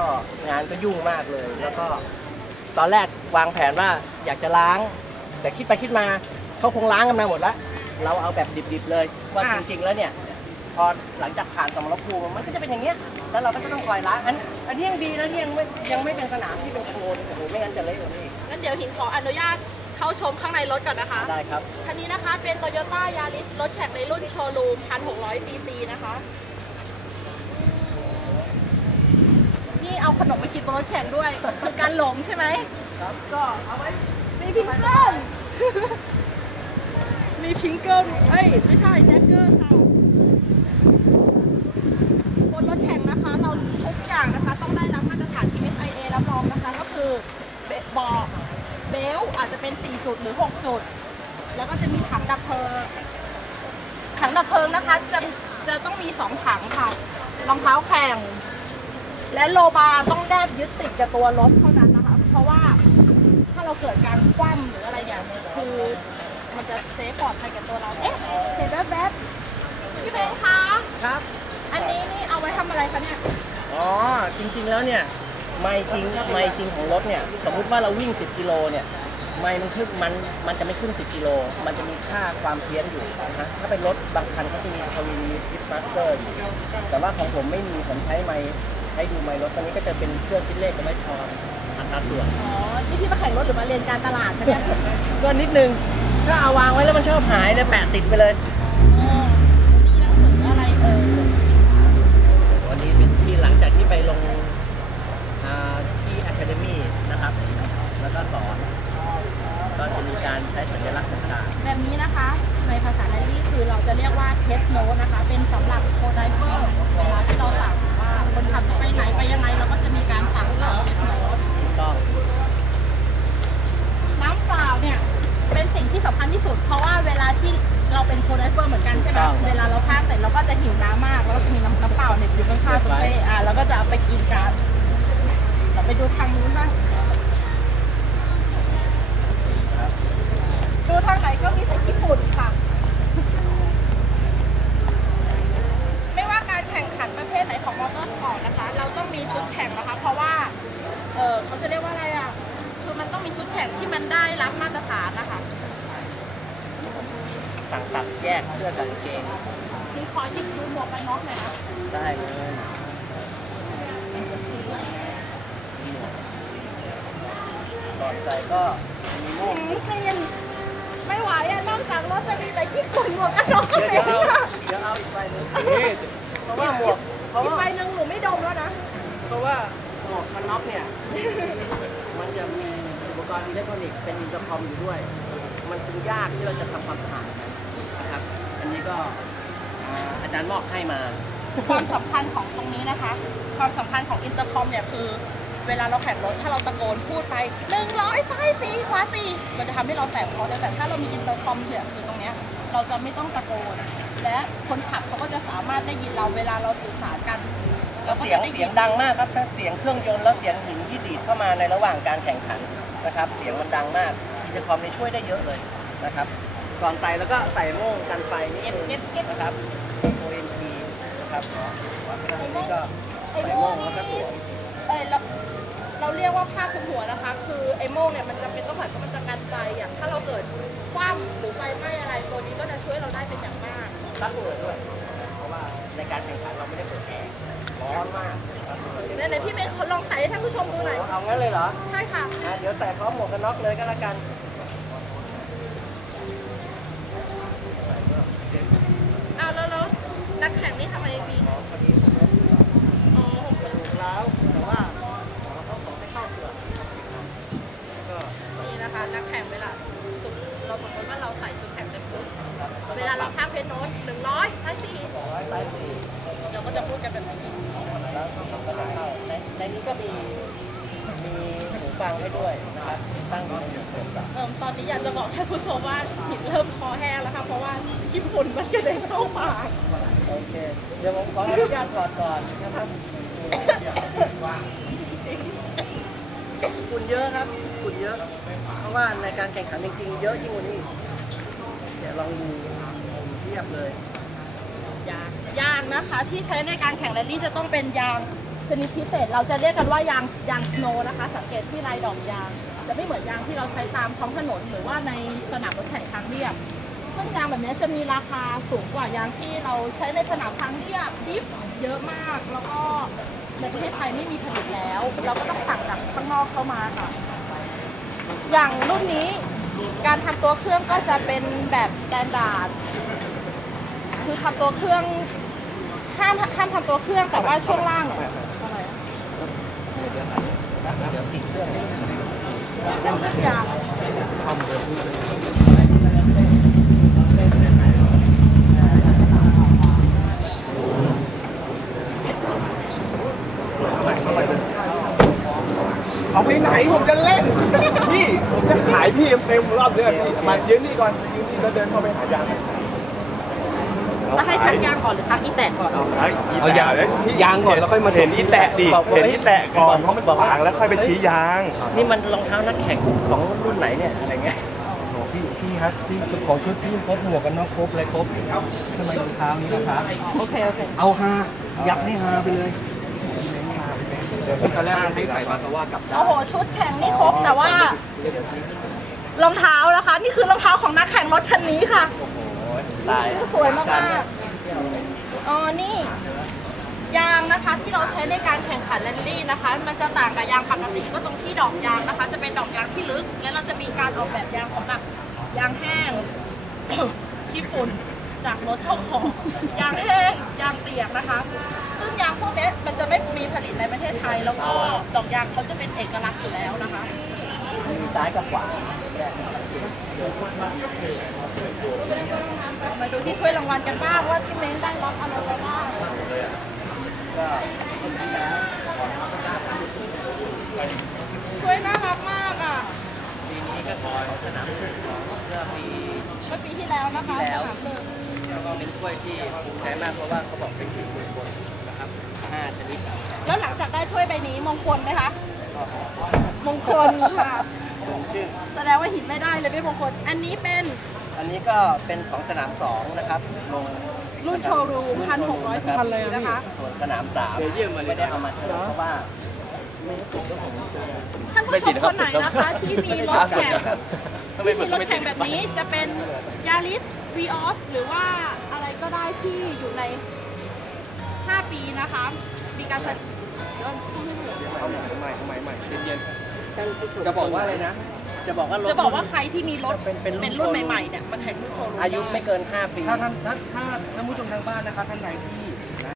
ก็งานก็ยุ่งมากเลย แล้วก็ตอนแรกวางแผนว่าอยากจะล้าง แต่คิดไปคิดมาเขาคงล้างกันมาหมดแล้วเราเอาแบบดิบๆเลยว่าค่ะจริงๆแล้วเนี่ย พอหลังจากผ่านสมรภูมิมันก็จะเป็นอย่างเงี้ยแล้วเราก็จะต้องคอยล้างอันอันนี้ยังดีนะที่ยังไม่ยังไม่เป็นสนามที่เป็นโคลนโอ้โหไม่งั้นจะเละกว่านี้อีกงั้นเดี๋ยวหินขออนุญาตเข้าชมข้างในรถก่อนนะคะได้ครับคันนี้นะคะเป็นโตโยต้ายาริสรถแข่งในรุ่นโชว์รูม1,600ซีซีนะคะ นี่เอา ขนมมากินบนรถแข่งด้วยคือการหลงใช่ไหมครับก็เอาไว้มีพิงเกิลมีพิงเกิลเอ้ยไม่ใช่แจ็คเกอร์ค่ะบนรถแข่งนะคะ เราทุกอย่างนะคะ ต้องได้รับมาตรฐาน TSIA รับรองนะคะก็คือเบเบอกเบลอาจจะเป็น 4 จุดหรือ 6 จุด แล้วก็จะมีถังดับเพลิงถังดับเพลิงนะคะจะจะต้องมี 2 ถังค่ะรองเท้าแข่ง และโลบาร์ต้องแนบยึดติดกับตัวรถเท่านั้นนะคะ เพราะว่าถ้าเราเกิดการคว่ำหรืออะไรอย่างเงี้ยคือมันจะเซฟปลอดภัยกับตัวเรา เอ๊ะเห็นแวบๆพี่เพงคะ ครับ อันนี้นี่เอาไว้ทำอะไรคะเนี่ย อ๋อ จริงๆแล้วเนี่ย ไม่จริง ไม่จริงของรถเนี่ย สมมุติว่าเราวิ่ง 10 กิโลเนี่ย ไม่มันขึ้นมัน มันจะไม่ขึ้น 10 กิโล มันจะมีค่าความเพี้ยนอยู่นะฮะถ้าเป็นรถบางคันเขาจะมีทวินมีทิปมาสเตอร์อยู่แต่ว่าของผมไม่มี ผมใช้ไม้ให้ดูไม้รถตอนนี้ก็จะเป็นเครื่องคิดเลขกับไม้ทอนอัตราส่วนอ๋อ นี่พี่มาแข่งรถหรือมาเรียนการตลาดคะเนี่ยก็นิดนึงถ้าเอาวางไว้แล้วมันชอบหายเนี่ยแปะติดไปเลยอ๋อนี่หนังสืออะไรเอ่ยวันนี้เป็นที่หลังจากที่ไปลง กินกันเราไปดูทางนู้นบ้างดูทางไหนก็มีแต่ญี่ปุ่นค่ะ ไม่ว่าการแข่งขันประเภทไหนของมอเตอร์สปอร์ตนะคะ เราต้องมีชุดแข่งนะคะ เพราะว่า เออเขาจะเรียกว่าอะไรอะ คือมันต้องมีชุดแข่งที่มันได้รับมาตรฐานนะคะสั่งตัดแยกเสื้อกับกางเกงมีขอหยิบดูหมวกกันน็อกหน่อยนะได้เลยก่อน ใส่ก็มีโม่งอืมเซียนไม่ไหวอะนอกจากรถจะมีแต่ญี่ปุ่นหมวกกันน็อกก็เดี๋ยวไม่เดี๋ยวเอาได้เดี๋ยวเอาอีกใบหนึงเพราะว่าหมวกเพราะอีกว่าใบหนึ่งหนูไม่ดมแล้วนะ เพราะว่าหมวกกันน็อกเนี่ย มันจะมีอุปกรณ์อิเล็กทรอนิกส์เป็นอินเตอร์คอมอยู่ด้วย มันจึงยากที่เราจะทำความสะอาดนะครับ อันนี้ก็อ่าอาจารย์มอบให้มา ความสำคัญของตรงนี้นะคะ ความสำคัญของอินเตอร์คอมเนี่ยคือ เวลาเราแข่งรถถ้าเราตะโกนพูดไป100ซ้ายสี่ขวาสี่มันจะทำให้เราแสบคอแต่ถ้าเรามีอินเตอร์คอมเนี่ยคือตรงเนี้ยเราจะไม่ต้องตะโกน และคนขับเขาก็จะสามารถได้ยินเราเวลาเราสื่อสารกันแล้วเสียงเสียงดังมากครับทั้งเสียงเครื่องยนต์แล้วเสียงหินที่ดีดเข้ามาในระหว่างการแข่งขันนะครับ เสียงมันดังมากอินเตอร์คอมนี่ช่วยได้เยอะเลยนะครับก่อนใส่แล้วก็ใส่โม่งกันไฟนิดนึงเก็บเก็บนะครับ ONT นะครับอันนี้ก็ไอ้ใส่โม่โม่ง กว่าผ้าคลุมหัวนะคะ คือไอ้โม่งเนี่ยมันจะเป็นต้องแบบว่ามันจะกันไฟอย่างถ้าเราเกิดคว่ำหรือไฟไหม้อะไรตัวนี้ก็จะช่วยเราได้เป็นอย่างมากตั้งเปิดด้วย เพราะว่าในการแข่งขันเราไม่ได้เปิดแอร์ร้อนมากครับไหนๆพี่เมย์ลองใส่ให้ท่านผู้ชมดูหน่อย เอางั้นเลยเหรอ ใช่ค่ะอะเดี๋ยวใส่พร้อมหมวกกันน็อกเลยก็แล้วกันเอาแล้วแล้วนักแข่งนี่ทำไมมีพอดีอ๋อผมกระดูกร้าวแต่ว่าเราต้องขอให้เข้าเปลือกก็ นี่นะคะ นักแข่งเวลาเราสมมติว่าเราใส่ชุดแข่งเต็มชุด ครับ เวลาเราพักเพนโนตหนึ่งร้อยพันสี่ ร้อยไปสี่ เราก็จะพูดกันแบบนี้ แล้วก็ก็จะเข้าในในนี้ก็มีมีหูฟังให้ด้วยนะครับตั้งอยู่ในโทรศัพท์เอิ่มตอนนี้อยากจะบอกท่านผู้ชมว่าหินเริ่มคอแห้งแล้วค่ะเพราะว่าขี้ฝุ่นมันกระเด็นเข้าปากโอเค เดี๋ยวผมขออนุญาตถอดก่อนนะครับฝุ่นเยอะครับฝุ่นเยอะ เพราะว่าในการแข่งขันจริงๆ เยอะยิ่งกว่านี้เดี๋ยวลองดูเทียบเลยยางยางนะคะที่ใช้ในการแข่งแรลลี่จะต้องเป็นยาง ชนิดพิเศษเราจะเรียกกันว่ายางยางสโนนะคะ สังเกตที่ลายดอกยาง จะไม่เหมือนยางที่เราใช้ตามท้องถนนหรือว่าในสนามรถแข่งทางเรียบซึ่งยางแบบนี้จะมีราคาสูงกว่ายางที่เราใช้ในสนามทางเรียบดิฟเยอะมากแล้วก็ในประเทศไทยไม่มีผลิตแล้ว เราก็ต้องสั่งจากข้างนอกเข้ามาค่ะ อย่างรุ่นนี้การทำตัวเครื่องก็จะเป็นแบบสแตนดาร์ดคือทำตัวเครื่องห้ามห้ามทำตัวเครื่องแต่ว่าช่วงล่างอะไรอะทุกอย่าง เอาไปไหนผมจะเล่น พี่ ผมจะขายพี่เต็มรอบเดือนพี่มายืนนี่ก่อนยืนนี่แล้วเดินเข้าไปหายาง จะให้ทักยางก่อนหรือทักอีแตกก่อน เอายางยางก่อนแล้วค่อยมาเห็นอีแตะดิเห็นอีแตะก่อนเพราะมันขวางแล้วค่อยไปชี้ยาง นี่มันรองเท้านักแข่งของรุ่นไหนเนี่ยอะไรเงี้ยพี่พี่ครับพี่ของชุดพี่ครบหมวกกันน็อกครบอะไรครบทำไมรองเท้านี้นะครับโอเคโอเคเอาฮายัดให้ฮาไปเลยตอนแรกให้ใส่มาสว่ากับโอ้โหชุดแข่งนี่ครบแต่ว่ารองเท้านะคะ นี่คือรองเท้าของนักแข่งรถคันนี้ค่ะ ตายสวยมากๆอ๋อนี่ยางนะคะที่เราใช้ในการแข่งขันแรลลี่นะคะ มันจะต่างกับยางปกติก็ตรงที่ดอกยางนะคะ จะเป็นดอกยางที่ลึก และเราจะมีการออกแบบยางสำหรับยางแห้งขี้ฝุ่นจากรถเข้าของยางแห้งยางเปียกนะคะ ซึ่งยางพวกนี้มันจะไม่มีผลิตในประเทศไทย แล้วก็ดอกยางเขาจะเป็นเอกลักษณ์อยู่แล้วนะคะ มีซ้ายกับขวามาดูที่ถ้วยรางวัลกันบ้างว่าพี่เม้งได้รับอะไรไปบ้างถ้วยน่ารักมากอะปีนี้ก็ของสนามสุขของเมื่อปีเมื่อปีที่แล้วนะคะที่แล้วสนามหนึ่งแล้วก็เป็นถ้วยที่ภูมิใจมากเพราะว่าเขาบอกเป็นหินมงคลนะครับห้าชนิด แล้วหลังจากได้ถ้วยใบนี้มงคลไหมคะ มงคลค่ะสมชื่อ แสดงว่าหินไม่ได้เลยไม่มงคล อันนี้เป็น อันนี้ก็เป็นของสนามสองนะครับลงรุ่นโชว์รูมพันหกร้อยซีซีนะคะ ส่วนสนามสามไม่ได้เอามาโชว์เพราะว่าท่านผู้ชมคนไหนนะคะที่มีรถแข่งที่มีรถแข่งแบบนี้จะเป็นยาริสวีออฟหรือว่าอะไรก็ได้ที่อยู่ใน 5 ปีนะคะ มีการผลิต เดี๋ยวพูดไม่ถูกใหม่ใหม่ใหม่เย็นจะบอกว่าอะไรนะ จะบอกว่ารถจะบอกว่าใครที่มีรถเป็นเป็นรุ่นเป็นรุ่นใหม่ๆเนี่ยมาแข่งรุ่นโชว์รูมอายุไม่เกิน 5 ปี ถ้าท่านถ้าถ้าท่านผู้ชมทางบ้านนะคะท่านไหนที่